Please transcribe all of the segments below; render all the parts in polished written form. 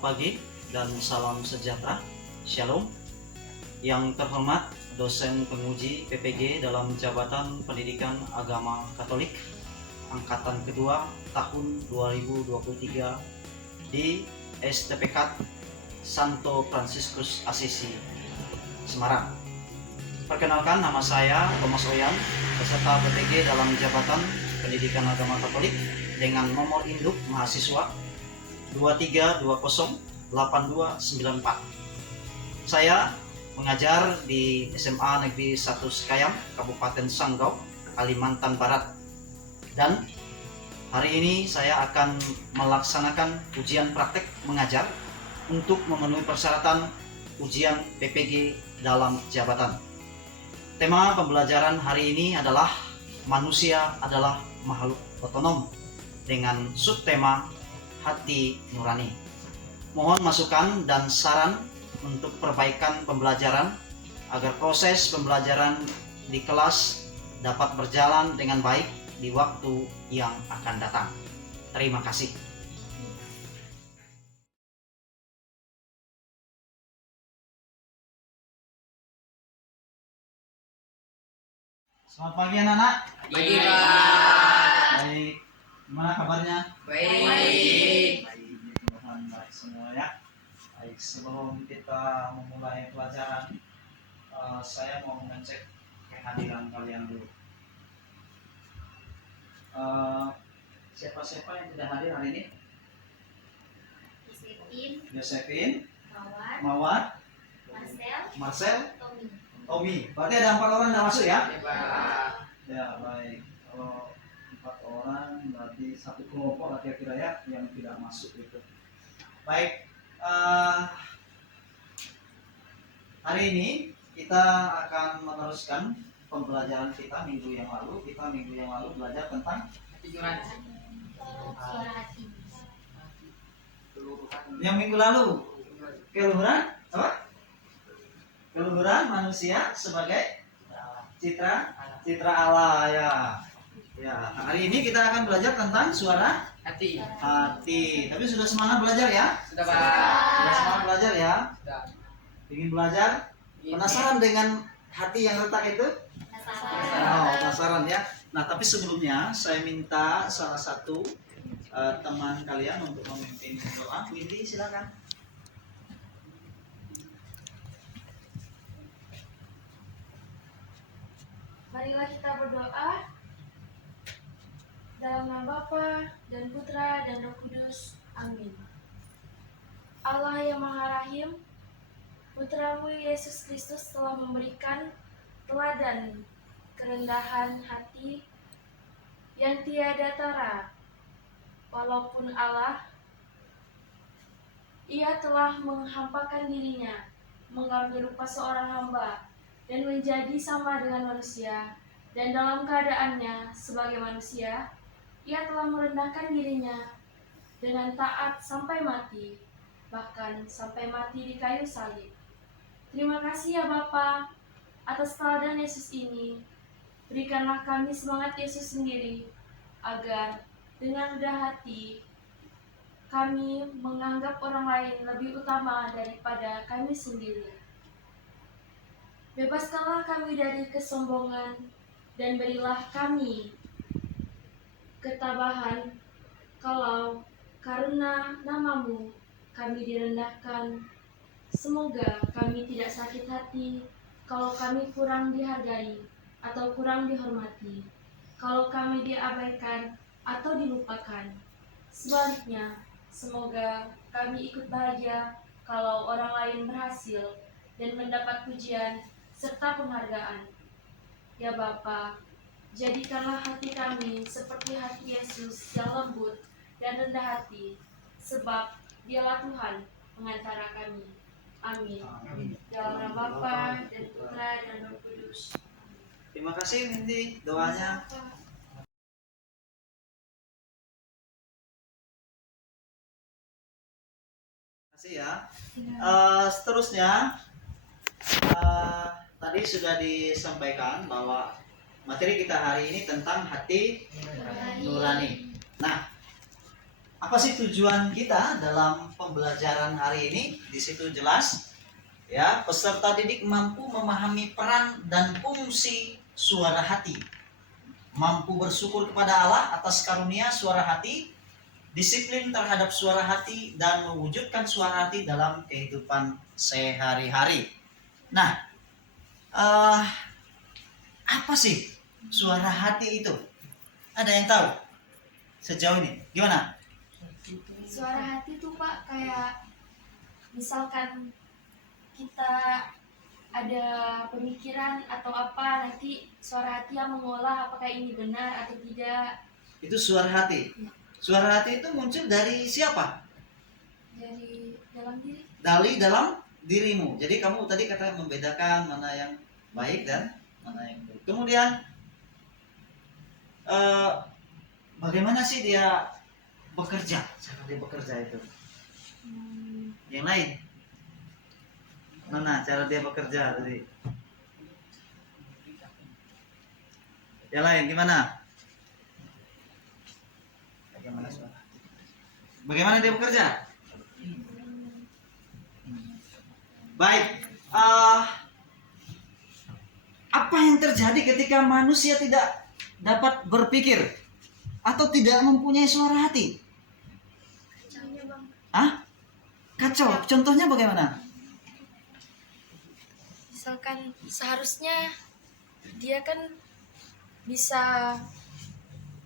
Selamat pagi dan salam sejahtera. Shalom. Yang terhormat dosen penguji PPG dalam Jabatan Pendidikan Agama Katolik angkatan kedua tahun 2023 di STPK Santo Fransiskus Assisi, Semarang. Perkenalkan, nama saya Thomas Oyan, peserta PPG dalam Jabatan Pendidikan Agama Katolik dengan nomor induk mahasiswa 23208294. Saya mengajar di SMA Negeri 1 Sekayam, Kabupaten Sanggau, Kalimantan Barat. Dan hari ini saya akan melaksanakan ujian praktek mengajar untuk memenuhi persyaratan ujian PPG dalam jabatan. Tema pembelajaran hari ini adalah manusia adalah makhluk otonom dengan subtema hati nurani. Mohon masukan dan saran untuk perbaikan pembelajaran agar proses pembelajaran di kelas dapat berjalan dengan baik di waktu yang akan datang. Terima kasih. Selamat pagi anak-anak. Pagi, Pak. Baik. Gimana kabarnya? Baik. Tuhan baik semua ya. Baik, sebelum kita memulai pelajaran, saya mau mengecek kehadiran kalian dulu. Siapa-siapa yang tidak hadir hari ini? Josephine, Mawar, Marcel, Tommy. Berarti ada 4 orang yang masuk ya? Ya, baik. Kalau 4 orang berarti satu kelompok lah kira-kira ya yang tidak masuk itu. Baik, hari ini kita akan meneruskan pembelajaran kita minggu yang lalu. Kita minggu yang lalu belajar tentang yang minggu lalu keluhuran apa? Keluhuran manusia sebagai citra Allah ya. Ya, hari ini kita akan belajar tentang suara Hati. Tapi sudah semangat belajar ya? Sudah, Pak. Sudah semangat belajar ya? Sudah. Ingin belajar? Penasaran dengan hati yang retak itu? Oh, penasaran ya. Nah, tapi sebelumnya saya minta salah satu teman kalian untuk memimpin doa. Windy, silakan. Marilah kita berdoa dalam nama Bapa dan Putra dan Roh Kudus. Amin. Allah yang Maha Rahim, Putramu Yesus Kristus telah memberikan teladan kerendahan hati yang tiada tara. Walaupun Allah, Ia telah menghampakan dirinya, mengambil rupa seorang hamba, dan menjadi sama dengan manusia, dan dalam keadaannya sebagai manusia, Ia telah merendahkan dirinya dengan taat sampai mati, bahkan sampai mati di kayu salib. Terima kasih ya Bapa atas teladan Yesus ini. Berikanlah kami semangat Yesus sendiri, agar dengan rendah hati kami menganggap orang lain lebih utama daripada kami sendiri. Bebaskanlah kami dari kesombongan dan berilah kami ketabahan, kalau karena nama-Mu kami direndahkan. Semoga kami tidak sakit hati kalau kami kurang dihargai atau kurang dihormati, kalau kami diabaikan atau dilupakan. Sebaliknya, semoga kami ikut bahagia kalau orang lain berhasil dan mendapat pujian serta penghargaan. Ya Bapa, jadikanlah hati kami seperti hati Yesus yang lembut dan rendah hati, sebab Dialah Tuhan pengantara kami. Amin. Dalam nama Bapa dan Putra dan Roh Kudus. Terima kasih Windy doanya. Terima kasih ya. Seterusnya tadi sudah disampaikan bahwa materi kita hari ini tentang hati nurani. Nah, apa sih tujuan kita dalam pembelajaran hari ini? Di situ jelas ya, peserta didik mampu memahami peran dan fungsi suara hati, mampu bersyukur kepada Allah atas karunia suara hati, disiplin terhadap suara hati, dan mewujudkan suara hati dalam kehidupan sehari-hari. Nah, apa sih suara hati itu? Ada yang tahu sejauh ini? Gimana? Suara hati tuh Pak kayak misalkan kita ada pemikiran atau apa, nanti suara hati yang mengolah apakah ini benar atau tidak. Itu suara hati. Suara hati itu muncul dari siapa? Dari dalam diri. Dari dalam dirimu. Jadi kamu tadi kata membedakan mana yang baik dan mana yang buruk. Kemudian bagaimana sih dia bekerja? Cara dia bekerja itu? Yang lain? Mana cara dia bekerja tadi? Yang lain gimana? Bagaimana dia bekerja? Baik. Apa yang terjadi ketika manusia tidak dapat berpikir atau tidak mempunyai suara hati? Kacau. Contohnya bagaimana? Misalkan seharusnya dia kan bisa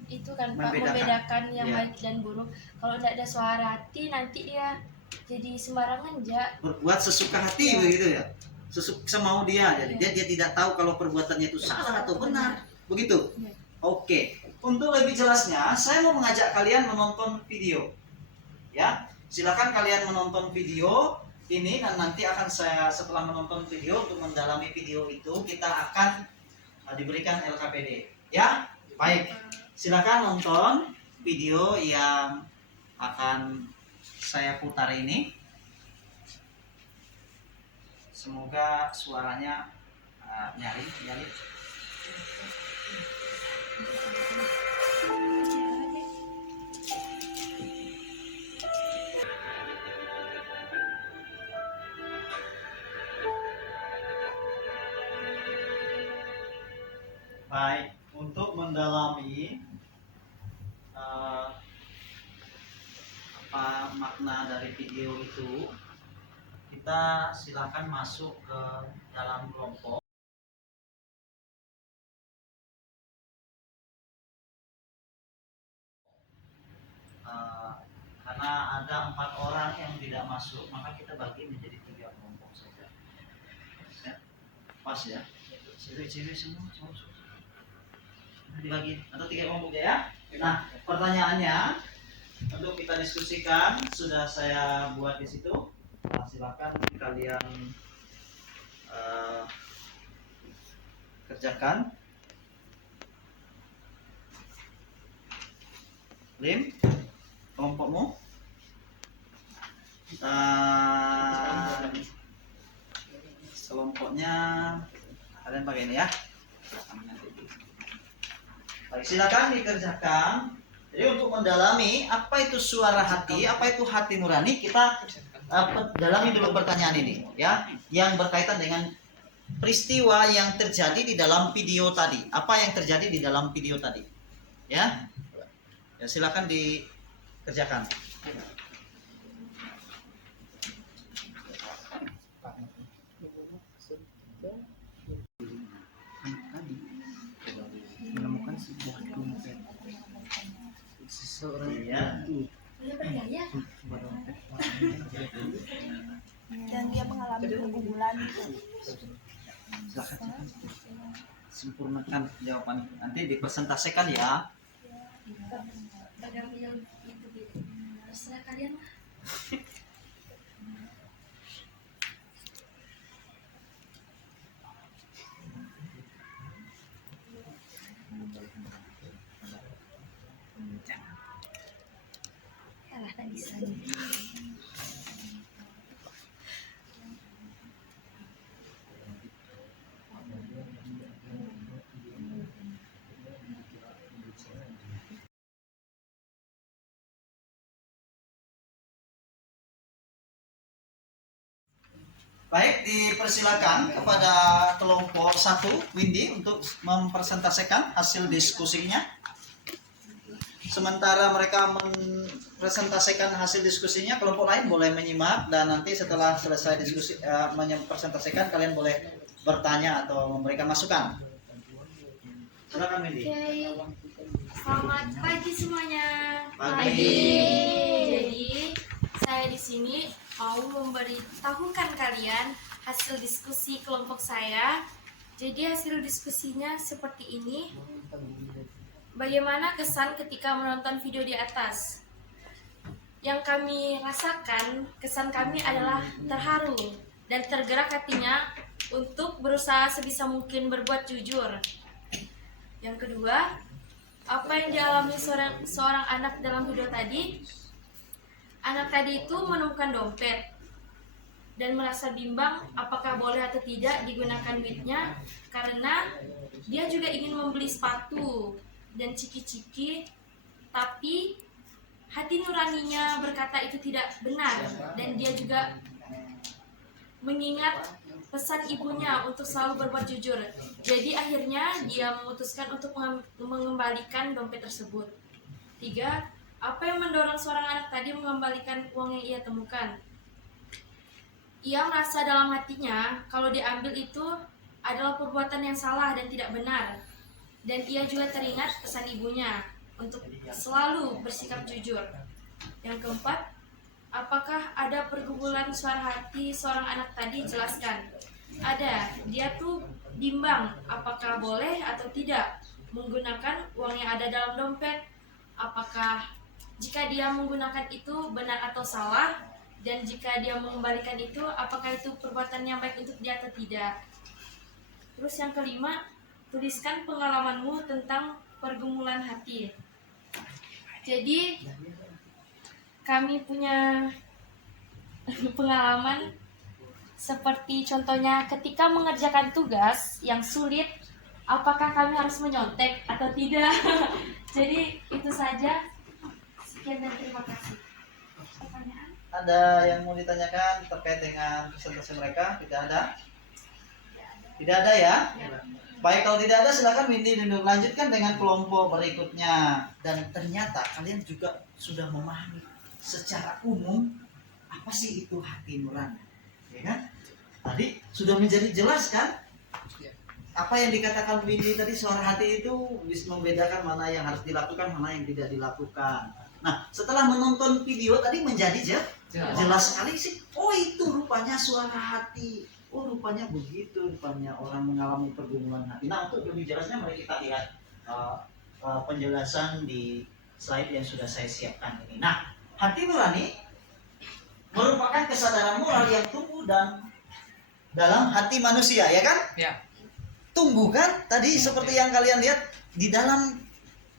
itu kan Pak, membedakan yang Iya. baik dan buruk. Kalau tidak ada suara hati nanti dia jadi sembarangan aja. Berbuat sesuka hati begitu ya, semau dia. Jadi dia tidak tahu kalau perbuatannya itu salah atau benar, begitu. Oke, untuk lebih jelasnya saya mau mengajak kalian menonton video ya. Silakan kalian menonton video ini, dan nanti akan saya setelah menonton video, untuk mendalami video itu kita akan diberikan LKPD ya. Baik, silakan nonton video yang akan saya putar ini. Semoga suaranya nyari. Baik, untuk mendalami apa makna dari video itu, kita silakan masuk ke dalam kelompok. Karena ada 4 orang yang tidak masuk, maka kita bagi menjadi 3 kelompok saja. Ya, pas ya. Cewek-cewek semua dibagi atau 3 kelompok ya. Nah, pertanyaannya untuk kita diskusikan sudah saya buat di situ. Nah, silakan kalian kerjakan. Lim, kelompokmu. Kelompoknya kalian pakai ini ya. Baik, silakan dikerjakan. Jadi untuk mendalami apa itu suara hati, apa itu hati nurani, kita dalami dulu pertanyaan ini ya, yang berkaitan dengan peristiwa yang terjadi di dalam video tadi. Apa yang terjadi di dalam video tadi? Ya. Ya, silakan dikerjakan. Menemukan sebuah dompet seseorang dan dia mengalami pergumulan itu. Silakan sempurnakan jawaban, nanti dipresentasikan ya. Terserah kalian lah. Yalah, tak bisa. Baik, dipersilakan kepada kelompok 1 Windy untuk mempresentasikan hasil diskusinya. Sementara mereka mempresentasikan hasil diskusinya, kelompok lain boleh menyimak dan nanti setelah selesai diskusi mempresentasikan kalian boleh bertanya atau memberikan masukan. Silakan Windy. Oke, selamat pagi semuanya. Pagi. Jadi saya di sini mau memberitahukan kalian hasil diskusi kelompok saya. Jadi hasil diskusinya seperti ini. Bagaimana kesan ketika menonton video di atas? Yang kami rasakan, kesan kami adalah terharu dan tergerak hatinya untuk berusaha sebisa mungkin berbuat jujur. Yang kedua, apa yang dialami seorang anak dalam video tadi? Anak tadi itu menemukan dompet dan merasa bimbang apakah boleh atau tidak digunakan duitnya karena dia juga ingin membeli sepatu dan ciki-ciki, tapi hati nuraninya berkata itu tidak benar dan dia juga mengingat pesan ibunya untuk selalu berbuat jujur. Jadi akhirnya dia memutuskan untuk mengembalikan dompet tersebut. 3. Apa yang mendorong seorang anak tadi mengembalikan uang yang ia temukan? Ia merasa dalam hatinya kalau diambil itu adalah perbuatan yang salah dan tidak benar. Dan ia juga teringat pesan ibunya untuk selalu bersikap jujur. Yang keempat, apakah ada pergumulan suara hati seorang anak tadi? Jelaskan. Ada. Dia tuh bimbang apakah boleh atau tidak menggunakan uang yang ada dalam dompet. Apakah jika dia menggunakan itu benar atau salah, dan jika dia mengembalikan itu apakah itu perbuatan yang baik untuk dia atau tidak. Terus yang kelima, tuliskan pengalamanmu tentang pergumulan hati. Jadi kami punya pengalaman seperti contohnya ketika mengerjakan tugas yang sulit, apakah kami harus menyontek atau tidak. Jadi itu saja. Sekian dan terima kasih. Pertanyaan? Ada yang mau ditanyakan terkait dengan presentasi mereka? Tidak ada? Tidak ada ya? Baik, kalau tidak ada silakan Windy lanjutkan dengan kelompok berikutnya. Dan ternyata kalian juga sudah memahami secara umum apa sih itu hati nurani, ya kan? Tadi sudah menjadi jelas kan? Apa yang dikatakan Windy tadi, suara hati itu bisa membedakan mana yang harus dilakukan, mana yang tidak dilakukan. Nah, setelah menonton video tadi menjadi jelas sekali sih. Oh, itu rupanya suara hati. Oh, rupanya begitu. Rupanya orang mengalami pergumulan hati. Nah, untuk lebih jelasnya mari kita lihat penjelasan di slide yang sudah saya siapkan ini. Nah, hati nurani merupakan kesadaran moral yang tumbuh dan dalam hati manusia, ya kan? Ya. Tumbuh kan? Tadi seperti yang kalian lihat di dalam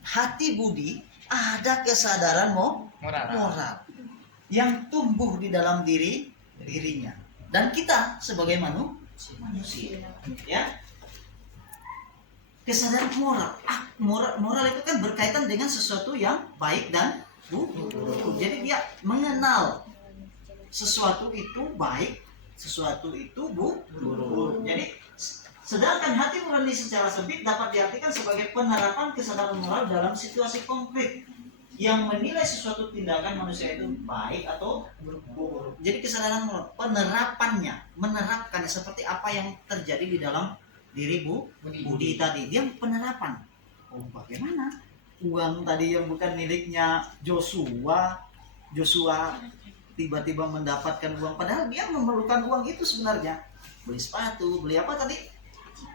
hati budi ada kesadaran moral yang tumbuh di dalam dirinya. Dan kita sebagai manusia, ya, kesadaran moral itu kan berkaitan dengan sesuatu yang baik dan buruk. Jadi dia mengenal sesuatu itu baik, sesuatu itu buruk. Jadi sedangkan hati nurani secara sempit dapat diartikan sebagai penerapan kesadaran moral dalam situasi konkret yang menilai sesuatu tindakan manusia itu baik atau buruk. Jadi kesadaran moral, menerapkannya seperti apa yang terjadi di dalam diri Budi tadi. Dia penerapan. Oh, bagaimana? Uang tadi yang bukan miliknya Joshua tiba-tiba mendapatkan uang, padahal dia memerlukan uang itu sebenarnya. Beli sepatu, beli apa tadi?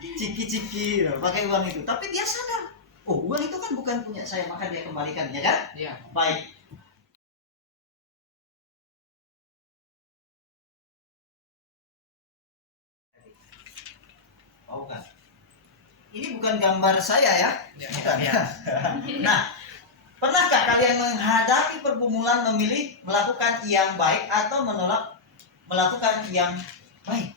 Ciki-ciki, pakai uang itu. Tapi dia sadar, oh, uang itu kan bukan punya saya, maka dia kembalikan, ya kan? Iya. Baik. Oh, kan. Ini bukan gambar saya ya? Bukan. Ya. Nah, pernahkah kalian menghadapi pergumulan memilih melakukan yang baik atau menolak melakukan yang baik?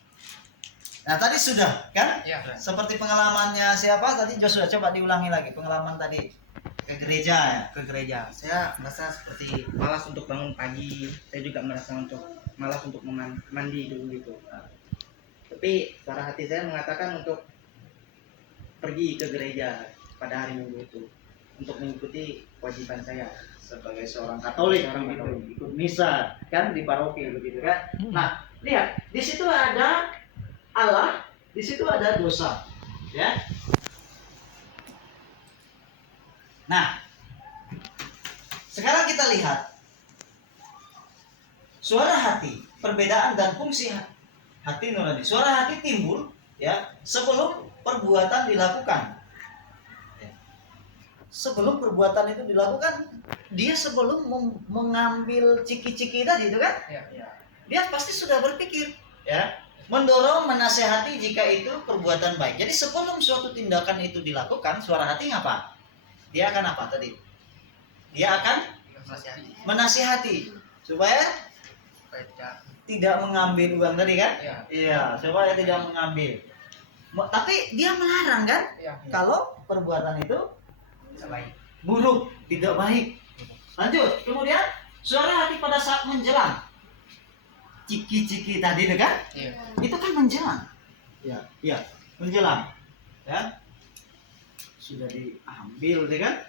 Nah, tadi sudah kan? Ya. Seperti pengalamannya siapa tadi? Joshua, coba diulangi lagi pengalaman tadi ke gereja ya? Ke gereja. Saya merasa seperti malas untuk bangun pagi. Saya juga merasa malas untuk mandi dulu gitu. Tapi suara hati saya mengatakan untuk pergi ke gereja pada hari Minggu itu untuk mengikuti kewajiban saya sebagai seorang Katolik, ikut misa kan di paroki begitu kan. Nah, lihat, di situ ada Allah, di situ ada dosa, ya. Nah, sekarang kita lihat suara hati, perbedaan dan fungsi hati nurani. Suara hati timbul ya sebelum perbuatan dilakukan. Sebelum perbuatan itu dilakukan, dia sebelum mengambil ciki-ciki tadi itu kan, dia pasti sudah berpikir, ya, mendorong, menasehati jika itu perbuatan baik. Jadi sebelum suatu tindakan itu dilakukan, suara hati ngapa? Dia akan apa tadi? Dia akan menasihati supaya tidak mengambil uang tadi kan? Iya, supaya tidak mengambil. Tapi dia melarang kan? Kalau perbuatan itu buruk, tidak baik. Lanjut, kemudian suara hati pada saat menjelang. Ciki-ciki tadi itu kan? Itu kan menjelang. Iya, menjelang. Ya. Sudah diambil deh kan?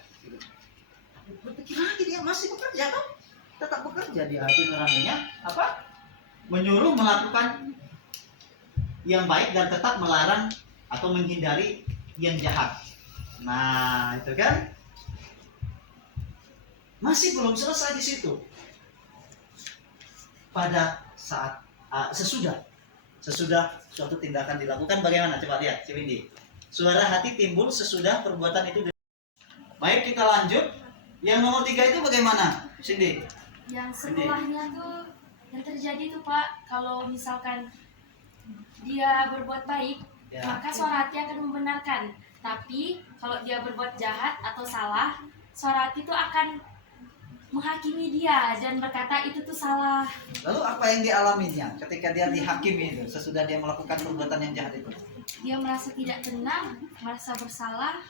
Berpikir lagi dia masih bekerja kan? Tetap bekerja di hati nuraninya apa? Menyuruh melakukan yang baik dan tetap melarang atau menghindari yang jahat. Nah, itu kan masih belum selesai di situ. Pada saat sesudah suatu tindakan dilakukan, bagaimana? Coba lihat, Cewindi. Suara hati timbul sesudah perbuatan itu. Baik, kita lanjut. Yang nomor 3 itu bagaimana, Cindy? Yang setelahnya tuh yang terjadi tuh Pak, kalau misalkan dia berbuat baik, maka suara hati akan membenarkan. Tapi kalau dia berbuat jahat atau salah, suara hati itu akan menghakimi dia dan berkata itu tuh salah. Lalu apa yang dialaminya ketika dia dihakimi itu sesudah dia melakukan perbuatan yang jahat itu? Dia merasa tidak tenang, merasa bersalah,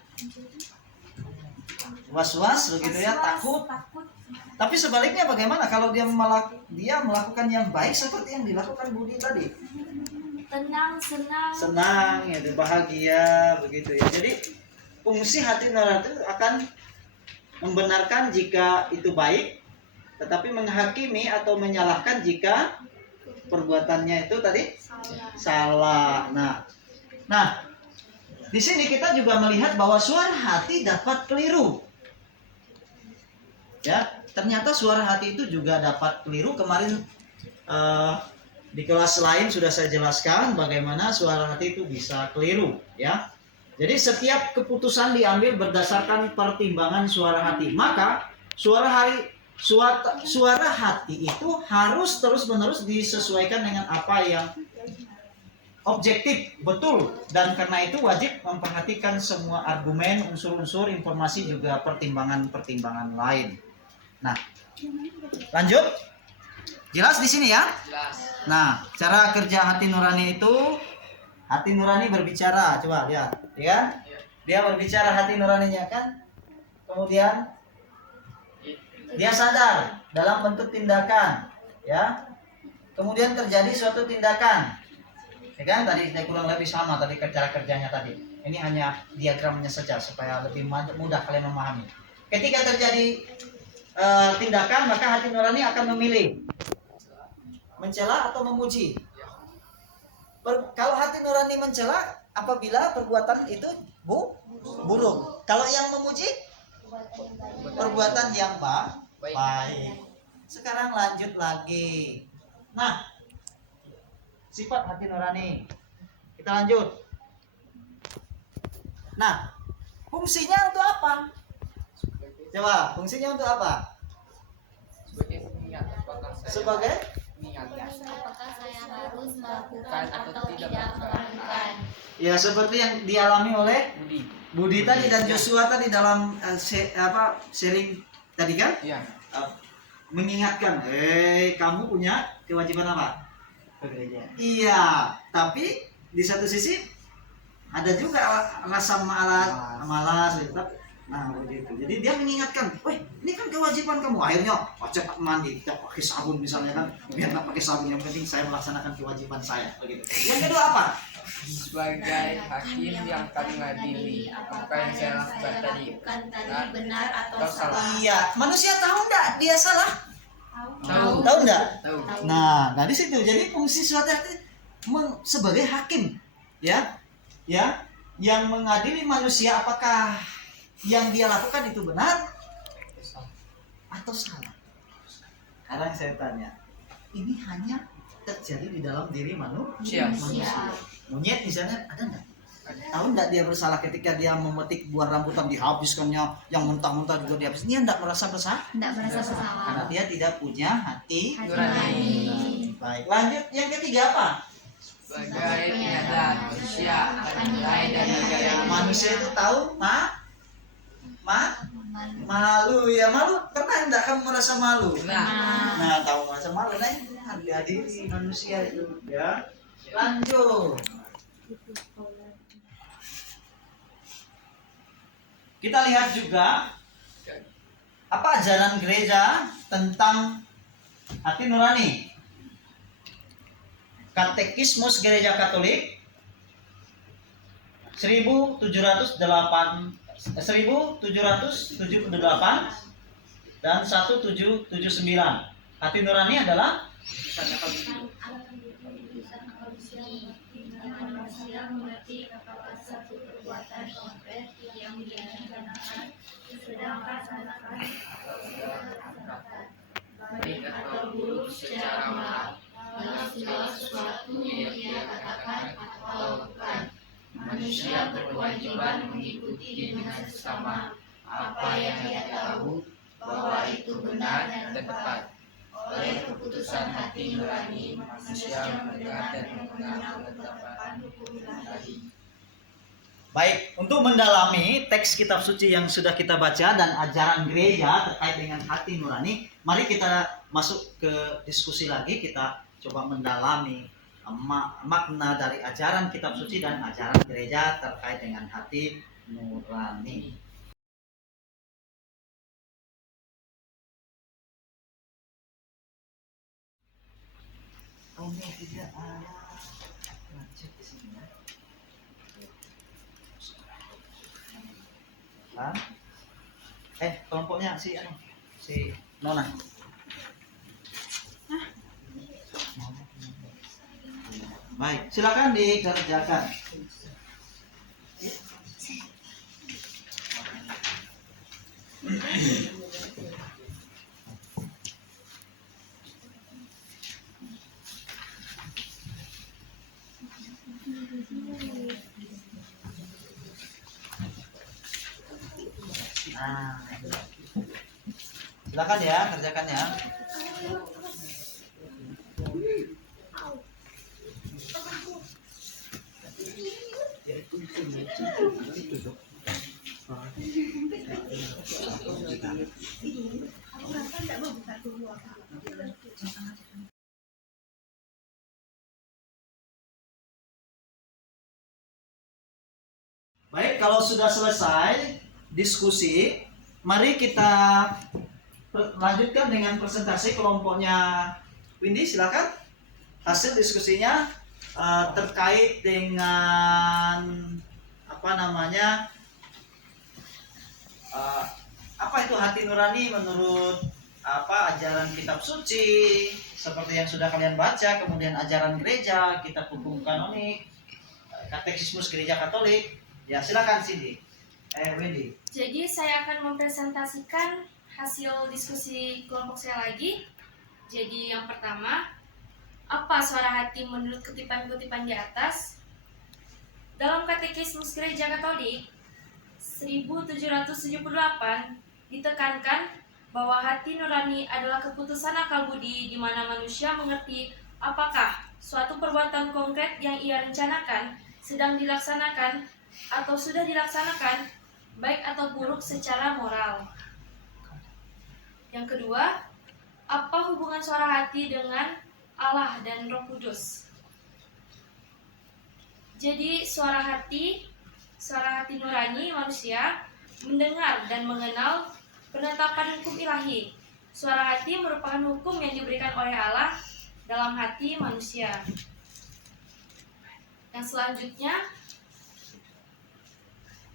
Was-was begitu ya, takut. Tapi sebaliknya bagaimana kalau dia melakukan yang baik seperti yang dilakukan Budi tadi? Tenang, Senang, ya, bahagia begitu ya. Jadi fungsi hati nurani itu akan membenarkan jika itu baik, tetapi menghakimi atau menyalahkan jika perbuatannya itu tadi salah. Nah, di sini kita juga melihat bahwa suara hati dapat keliru. Ya, ternyata suara hati itu juga dapat keliru. Kemarin di kelas lain sudah saya jelaskan bagaimana suara hati itu bisa keliru, ya. Jadi setiap keputusan diambil berdasarkan pertimbangan suara hati. Maka suara hati itu harus terus-menerus disesuaikan dengan apa yang objektif, betul. Dan karena itu wajib memperhatikan semua argumen, unsur-unsur, informasi, juga pertimbangan-pertimbangan lain. Nah, lanjut. Jelas di sini ya? Jelas. Nah, cara kerja hati nurani itu, hati nurani berbicara, coba lihat, ya kan? Dia berbicara hati nuraninya kan? Kemudian dia sadar dalam bentuk tindakan, ya. Kemudian terjadi suatu tindakan, ya kan? Tadi kurang lebih sama tadi cara kerjanya tadi. Ini hanya diagramnya saja supaya lebih mudah kalian memahami. Ketika terjadi tindakan, maka hati nurani akan memilih mencela atau memuji. Kalau hati nurani mencela apabila perbuatan itu buruk. Kalau yang memuji perbuatan yang baik. Sekarang lanjut lagi. Nah, sifat hati nurani. Kita lanjut. Nah, fungsinya untuk apa? Coba, fungsinya untuk apa? Sebagai pengingat apakah saya Sebagai Apakah saya harus melakukan atau tidak melakukan? ya seperti yang dialami oleh Budi tadi dan Joshua tadi dalam sharing tadi kan? Iya. Mengingatkan, kamu punya kewajiban apa? Ke gereja. Iya, tapi di satu sisi ada juga rasa malas gitu. Nah begitu. Jadi dia mengingatkan, weh ini kan kewajiban kamu. Akhirnya cepat mandi, tidak pakai sabun misalnya kan. Biar nggak pakai sabun, yang penting saya melaksanakan kewajiban saya. Begitu. Yang kedua apa? Sebagai hakim yang akan mengadili apa yang saya lakukan tadi benar atau salah. Iya, manusia tahu nggak dia salah? Tahu. Tahu nggak? Tahu. Nah di situ jadi fungsi suatu hati sebagai hakim, ya, yang mengadili manusia apakah yang dia lakukan itu benar atau salah. Sekarang saya tanya, ini hanya terjadi di dalam diri manusia. Monyet misalnya ada nggak? Tahu nggak dia bersalah ketika dia memetik buah rambutan dihabiskannya, yang mentah-mentah juga dihabis. Dia nggak merasa bersalah tidak merasa bersalah. karena dia tidak punya hati Nurani. baik. Lanjut yang ketiga apa? Sebagai penyadar manusia akan nilai dan negara. Manusia itu tahu malu ya, malu. Pernah enggak kamu merasa malu? Nah tahu merasa malu, nah ini hati-hati manusia itu ya. Lanjut, kita lihat juga apa ajaran gereja tentang hati nurani. Katekismus Gereja Katolik 1778 dan 1779. Hati nurani adalah manusia mengerti apakah satu perbuatan konkret yang direncanakan sedangkan baik atau buruk secara moral dalam segala sesuatu yang dia katakan atau lakukan. Manusia berkewajiban mengikuti dengan sesama apa yang dia tahu bahwa itu benar dan tepat. Oleh keputusan hati nurani, manusia mendengar dan mengenal ketetapan hukum ilahi. baik. Untuk mendalami teks kitab suci yang sudah kita baca dan ajaran gereja terkait dengan hati nurani, mari kita masuk ke diskusi lagi. Kita coba mendalami makna dari ajaran kitab suci dan ajaran gereja terkait dengan hati nurani. Oh ini tidak ada macet di sini ya. Kelompoknya si Nona. Baik, silakan dikerjakan. Nah, silakan ya, kerjakan ya. Baik, kalau sudah selesai diskusi, mari kita lanjutkan dengan presentasi kelompoknya. Windy, silakan. Hasil diskusinya terkait dengan apa itu hati nurani menurut ajaran kitab suci seperti yang sudah kalian baca, kemudian ajaran gereja, kitab hukum kanonik, katekismus gereja Katolik. Ya, silakan Cindy. Wendy. Jadi saya akan mempresentasikan hasil diskusi kelompok saya lagi. Jadi yang pertama, apa suara hati menurut kutipan-kutipan di atas? Dalam Katekismus Gereja Katolik 1778 ditekankan bahwa hati nurani adalah keputusan akal budi di mana manusia mengerti apakah suatu perbuatan konkret yang ia rencanakan sedang dilaksanakan atau sudah dilaksanakan baik atau buruk secara moral. Yang kedua, apa hubungan suara hati dengan Allah dan Roh Kudus? Jadi suara hati nurani manusia mendengar dan mengenal penetapan hukum ilahi. Suara hati merupakan hukum yang diberikan oleh Allah dalam hati manusia. Yang selanjutnya,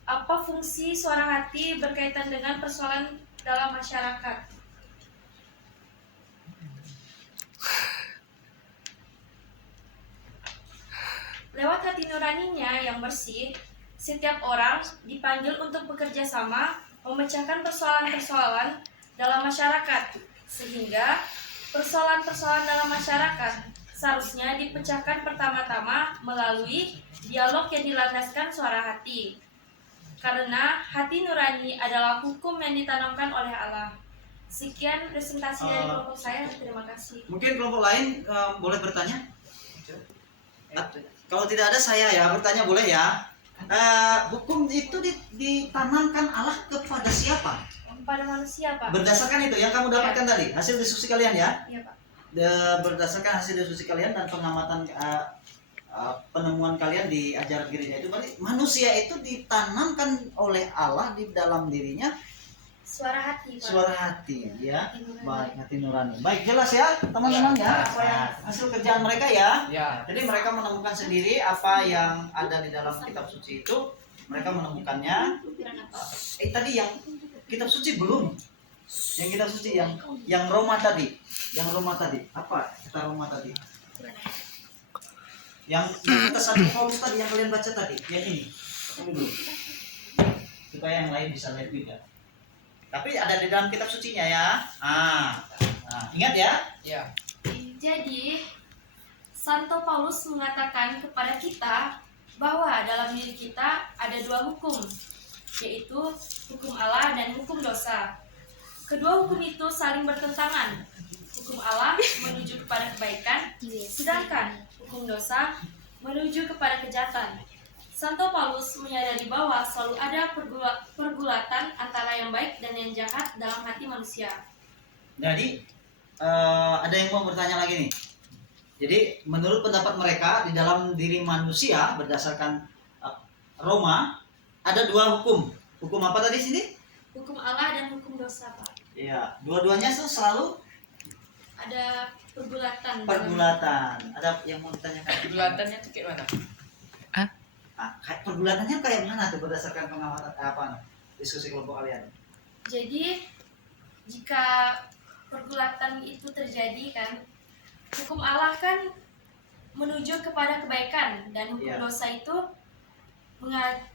apa fungsi suara hati berkaitan dengan persoalan dalam masyarakat? Lewat hati nuraninya yang bersih, setiap orang dipanggil untuk bekerja sama memecahkan persoalan-persoalan dalam masyarakat, sehingga persoalan-persoalan dalam masyarakat seharusnya dipecahkan pertama-tama melalui dialog yang dilandaskan suara hati. Karena hati nurani adalah hukum yang ditanamkan oleh Allah. Sekian presentasi dari kelompok saya. Terima kasih. Mungkin kelompok lain boleh bertanya? Kalau tidak ada saya ya bertanya boleh ya. Hukum itu ditanamkan Allah kepada siapa? Kepada manusia, Pak. Berdasarkan itu yang kamu dapatkan tadi, hasil diskusi kalian ya? Iya, Pak. Berdasarkan hasil diskusi kalian dan pengamatan penemuan kalian di ajaran gereja itu, berarti manusia itu ditanamkan oleh Allah di dalam dirinya Suara hati, Pak. suara hati ya. Hati nurani. Baik, hati nurani. Baik, jelas ya teman-teman ya apa yang hasil kerjaan mereka ya. Ya. Jadi mereka menemukan sendiri apa yang ada di dalam kitab suci itu, mereka menemukannya. Tadi yang kitab suci belum. Yang kitab suci yang Roma tadi. Yang Roma tadi. Apa kata Roma tadi? Yang kata Santo Paulus tadi yang kalian baca tadi, yang ini. Tunggu dulu. Supaya yang lain bisa lihat juga. Tapi ada di dalam kitab sucinya ya. Ingat ya? Ya. Jadi, Santo Paulus mengatakan kepada kita bahwa dalam diri kita ada dua hukum, yaitu hukum Allah dan hukum dosa. Kedua hukum itu saling bertentangan. Hukum Allah menuju kepada kebaikan, sedangkan hukum dosa menuju kepada kejahatan. Santo Paulus menyadari bahwa selalu ada pergulatan antara yang baik dan yang jahat dalam hati manusia. Jadi ada yang mau bertanya lagi nih. Jadi menurut pendapat mereka di dalam diri manusia berdasarkan Roma ada dua hukum. Hukum apa tadi sini? Hukum Allah dan hukum dosa, Pak. Iya, dua-duanya tuh selalu Ada pergulatan. pergulatan. Ada yang mau ditanyakan? Pergulatannya itu kayak mana? Pergulatannya kayak mana tuh berdasarkan pengamatan diskusi kelompok kalian? Jadi jika pergulatan itu terjadi kan, hukum Allah kan menuju kepada kebaikan dan hukum Iya. dosa itu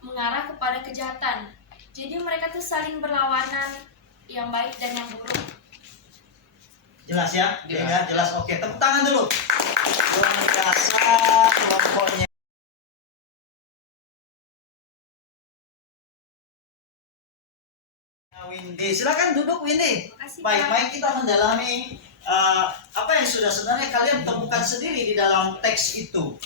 mengarah kepada kejahatan. Jadi mereka tuh saling berlawanan, yang baik dan yang buruk. Jelas ya? Jelas. Ya, jelas. Oke, tepuk tangan dulu. Luar biasa kelompoknya. Windy, silakan duduk Windy. Makasih, Baik, Pak. baik kita mendalami apa yang sudah sebenarnya kalian temukan sendiri di dalam teks itu.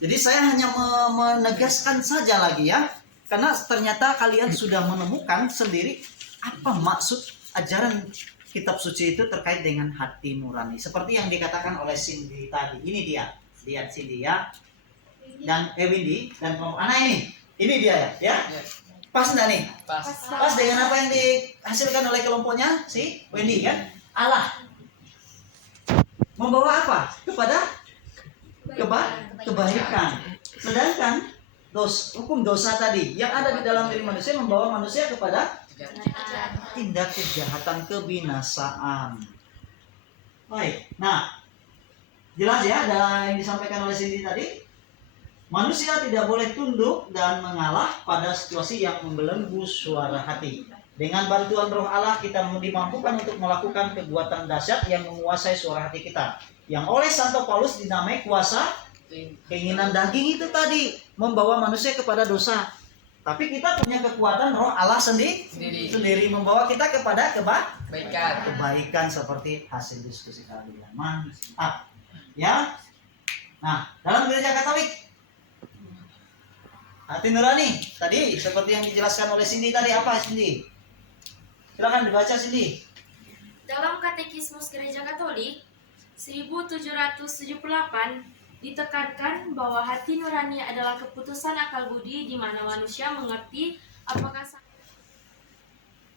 Jadi saya hanya menegaskan saja lagi ya, karena ternyata kalian sudah menemukan sendiri apa maksud ajaran kitab suci itu terkait dengan hati nurani. Seperti yang dikatakan oleh Cindy tadi. Ini dia, lihat Cindy ya, dan Windy dan kelompok anak ini dia ya. Ya. Pas nggak nih? Pas. Pas dengan apa yang dihasilkan oleh kelompoknya si Wendy kan? Allah membawa apa? Kepada kebaikan. Sedangkan hukum dosa tadi yang ada di dalam diri manusia membawa manusia kepada tindak kejahatan, kebinasaan. Baik. Nah, jelas ya ada yang disampaikan oleh Cindy tadi. Manusia tidak boleh tunduk dan mengalah pada situasi yang membelenggu suara hati. Dengan bantuan Roh Allah kita dimampukan untuk melakukan kekuatan dahsyat yang menguasai suara hati kita. Yang oleh Santo Paulus dinamai kuasa keinginan daging itu tadi membawa manusia kepada dosa. Tapi kita punya kekuatan Roh Allah sendiri membawa kita kepada kebaikan seperti hasil diskusi kalian. Mantap. Ya. Nah, dalam gereja Katolik hati nurani tadi seperti yang dijelaskan oleh Cindy tadi, apa Cindy? Silakan dibaca Cindy. Dalam Katekismus Gereja Katolik 1778 ditekankan bahwa hati nurani adalah keputusan akal budi di mana manusia mengerti apakah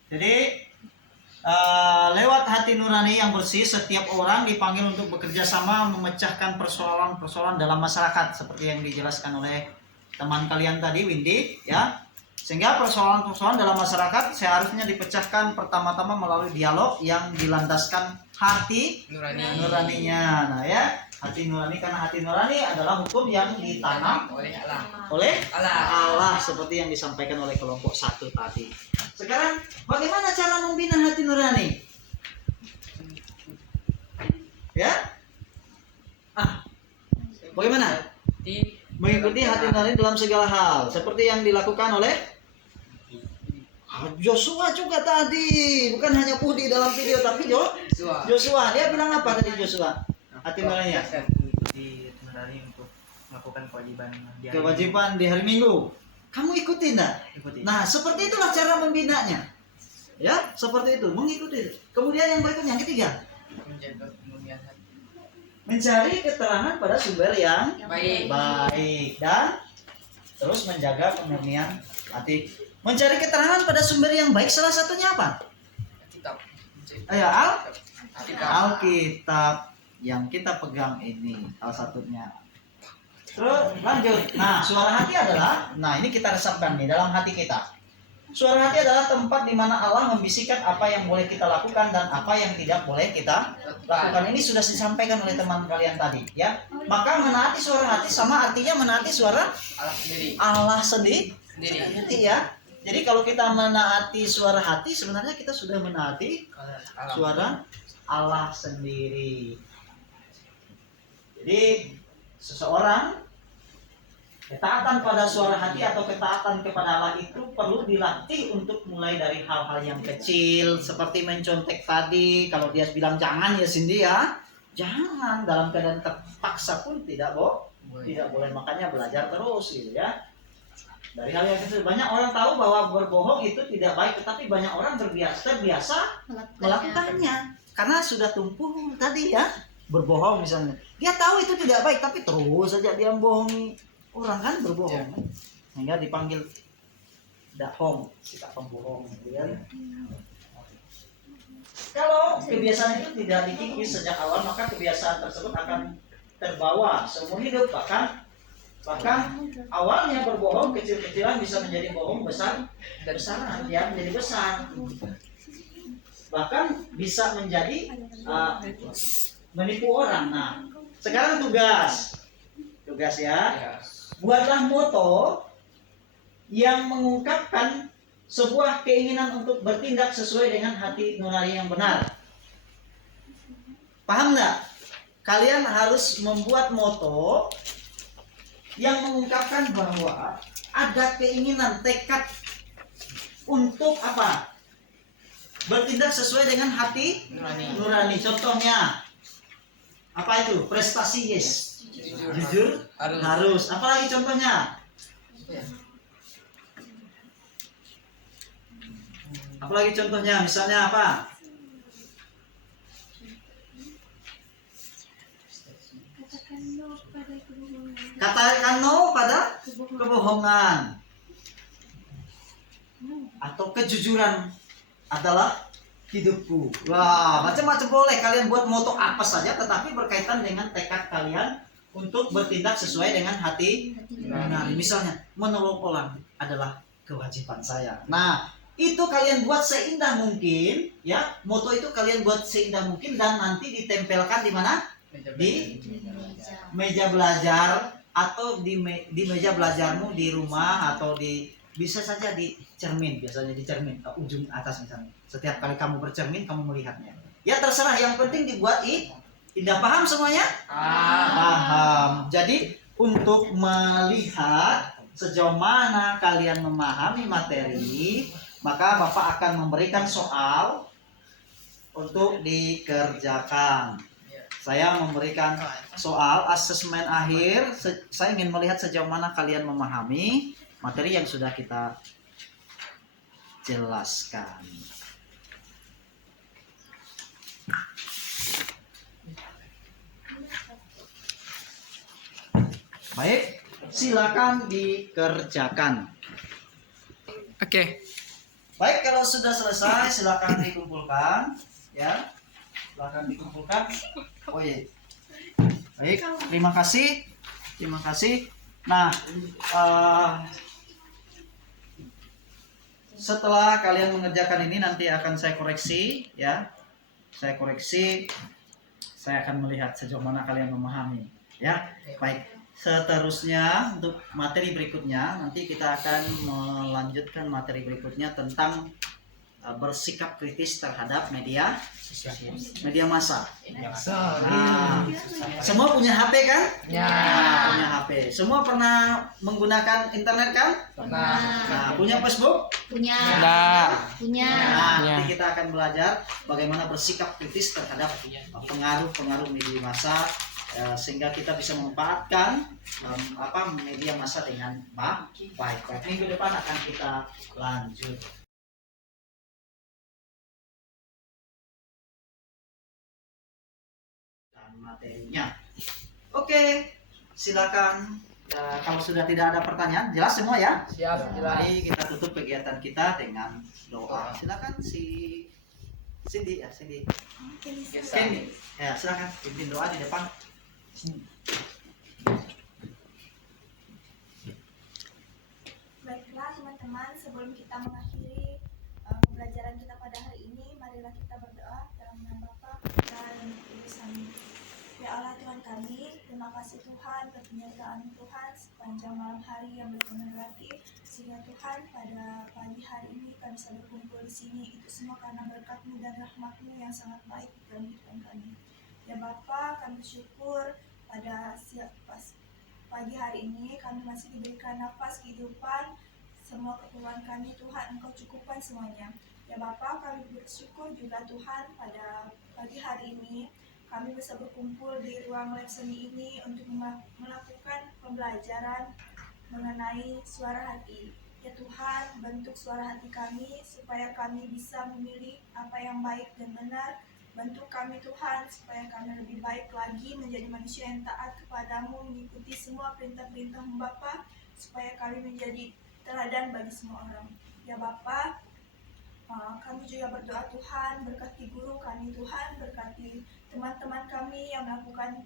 Jadi lewat hati nurani yang bersih, setiap orang dipanggil untuk bekerja sama memecahkan persoalan-persoalan dalam masyarakat seperti yang dijelaskan oleh teman kalian tadi, Windy, ya. Sehingga persoalan-persoalan dalam masyarakat seharusnya dipecahkan pertama-tama melalui dialog yang dilandaskan hati nuraninya. Nah ya, hati nurani, karena hati nurani adalah hukum yang ditanam oleh Allah seperti yang disampaikan oleh kelompok 1 tadi. Sekarang bagaimana cara membina hati nurani? Ya? Bagaimana? Mengikuti hati nurani dalam segala hal seperti yang dilakukan oleh Joshua juga tadi, bukan hanya Pudi dalam video tapi Joshua. Dia bilang apa tadi Joshua? Hati nuraninya Mengikuti nurani untuk melakukan kewajiban di hari Minggu. Kamu ikuti enggak? Ikuti. Nah, seperti itulah cara membinanya. Ya, seperti itu, mengikuti. Kemudian yang berikutnya, yang ketiga, menjaga kemurnian hati. mencari keterangan pada sumber yang Baik. baik dan terus menjaga kemurnian hati. Mencari keterangan pada sumber yang baik salah satunya apa? Kitab. Ayo, Kitab. Alkitab yang kita pegang ini salah satunya. Terus lanjut. Nah, suara hati adalah, nah ini kita resapkan nih dalam hati kita. Suara hati adalah tempat di mana Allah membisikkan apa yang boleh kita lakukan dan apa yang tidak boleh kita lakukan. Ini sudah disampaikan oleh teman kalian tadi, ya. Maka menaati suara hati sama artinya menaati suara Allah sendiri, ya. Jadi kalau kita menaati suara hati, sebenarnya kita sudah menaati suara Allah sendiri. Jadi seseorang ketaatan pada suara hati atau ketaatan kepada Allah itu perlu dilatih untuk mulai dari hal-hal yang kecil seperti mencontek tadi. Kalau dia bilang jangan ya Cindy ya, jangan, dalam keadaan terpaksa pun tidak boleh. Makanya belajar terus gitu ya. Dari hal yang kecil, banyak orang tahu bahwa berbohong itu tidak baik, tetapi banyak orang terbiasa melakukannya karena sudah tumbuh tadi ya, berbohong misalnya. Dia tahu itu tidak baik tapi terus saja dia bohongi orang, kan berbohong, sehingga dipanggil dahong, kita pembohong, ya. Kalau kebiasaan itu tidak dikikis sejak awal, maka kebiasaan tersebut akan terbawa seumur hidup. Bahkan awalnya berbohong kecil-kecilan bisa menjadi bohong besaran, ya, menjadi besar. Bahkan bisa menjadi menipu orang. Nah, sekarang tugas ya. Buatlah moto yang mengungkapkan sebuah keinginan untuk bertindak sesuai dengan hati nurani yang benar. Paham nggak? Kalian harus membuat moto yang mengungkapkan bahwa ada keinginan, tekad untuk apa? Bertindak sesuai dengan hati nurani. Contohnya apa itu? Prestasi, yes. Jujur harus. Apalagi contohnya? Apalagi contohnya? Misalnya apa? Katakan no pada kebohongan. Atau kejujuran adalah hidupku. Wah, macam-macam boleh kalian buat moto apa saja, tetapi berkaitan dengan tekad kalian untuk bertindak sesuai dengan hati nurani. Misalnya, menolong orang adalah kewajiban saya. Nah, itu kalian buat seindah mungkin, ya. Moto itu kalian buat seindah mungkin dan nanti ditempelkan di mana? Di meja belajar atau di meja belajarmu di rumah atau bisa saja di cermin, biasanya di cermin ke ujung atas misalnya. Setiap kali kamu bercermin kamu melihatnya. Ya terserah, yang penting dibuat indah. Paham semuanya? Paham. Jadi untuk melihat sejauh mana kalian memahami materi, maka Bapak akan memberikan soal untuk dikerjakan. Saya memberikan soal asesmen akhir. Saya ingin melihat sejauh mana kalian memahami materi yang sudah kita jelaskan. Baik, silakan dikerjakan. Oke. Baik, kalau sudah selesai silakan dikumpulkan, ya. Silakan dikumpulkan. Oh iya. Baik, terima kasih. Terima kasih. Nah, setelah kalian mengerjakan ini nanti akan saya koreksi, ya. Saya koreksi. Saya akan melihat sejauh mana kalian memahami, ya. Baik. Seterusnya untuk materi berikutnya nanti kita akan melanjutkan materi berikutnya tentang bersikap kritis terhadap media massa. Nah, semua punya HP kan? Ya. Nah, punya HP. Semua pernah menggunakan internet kan? Nah, punya Facebook? Punya. Punya. Nah, nanti kita akan belajar bagaimana bersikap kritis terhadap pengaruh-pengaruh media massa sehingga kita bisa memanfaatkan media massa dengan baik. Minggu depan akan kita lanjut. Materinya. Oke, silakan. Kalau sudah tidak ada pertanyaan, jelas semua ya? Siap, jelas. Mari kita tutup kegiatan kita dengan doa. Silakan si Cindy ya, Cindy. Cindy. Ya, silakan pimpin doa di depan. Baiklah teman-teman, sebelum kita mengakhiri pembelajaran kita pada hari ini, marilah kita berdoa dalam nama Bapa dan Kudus. Amin. Ya Allah Tuhan kami, terima kasih Tuhan penyertaan Tuhan sepanjang malam hari yang berkenan-Hati, sehingga Tuhan pada pagi hari ini kami bisa berkumpul di sini. Itu semua karena berkat-Mu dan rahmat-Mu yang sangat baik dalam kehidupan kami. Ya Bapa, kami bersyukur pada pagi hari ini kami masih diberikan nafas kehidupan. Semua keperluan kami Tuhan Engkau cukupkan semuanya. Ya Bapa, kami bersyukur juga Tuhan pada pagi hari ini kami bisa berkumpul di ruang lab seni ini untuk melakukan pembelajaran mengenai suara hati. Ya Tuhan, bentuk suara hati kami supaya kami bisa memilih apa yang baik dan benar. Bentuk kami Tuhan supaya kami lebih baik lagi menjadi manusia yang taat kepadamu, mengikuti semua perintah-perintah-Mu Bapa, supaya kami menjadi teladan bagi semua orang. Ya Bapa, kami juga berdoa Tuhan, berkati guru kami Tuhan, berkati teman-teman kami yang melakukan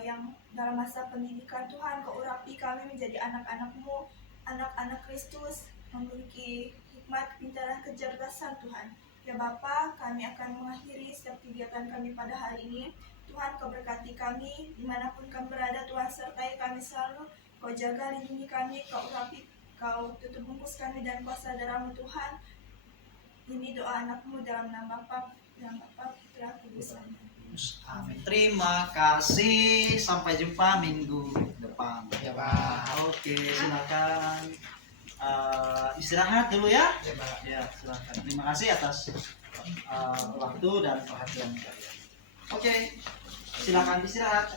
yang dalam masa pendidikan Tuhan, Kau urapi kami menjadi anak-anak-Mu, anak-anak Kristus, memiliki hikmat, kepintaran, kecerdasan Tuhan. Ya Bapa, kami akan mengakhiri setiap kegiatan kami pada hari ini. Tuhan, Kau berkati kami, dimanapun kami berada Tuhan, sertai kami selalu, Kau jaga, lindungi kami, Kau urapi, Kau tutup bungkus kami dan kuasa darah-Mu Tuhan. Ini doa anak-Mu dalam nama Bapa, Putra, Kudus. Amin. Terima kasih. Sampai jumpa minggu depan. Ya Pak. Oke, silakan istirahat dulu ya. Ya Pak. Ya, silakan. Terima kasih atas waktu dan perhatian kalian. Oke, silakan istirahat.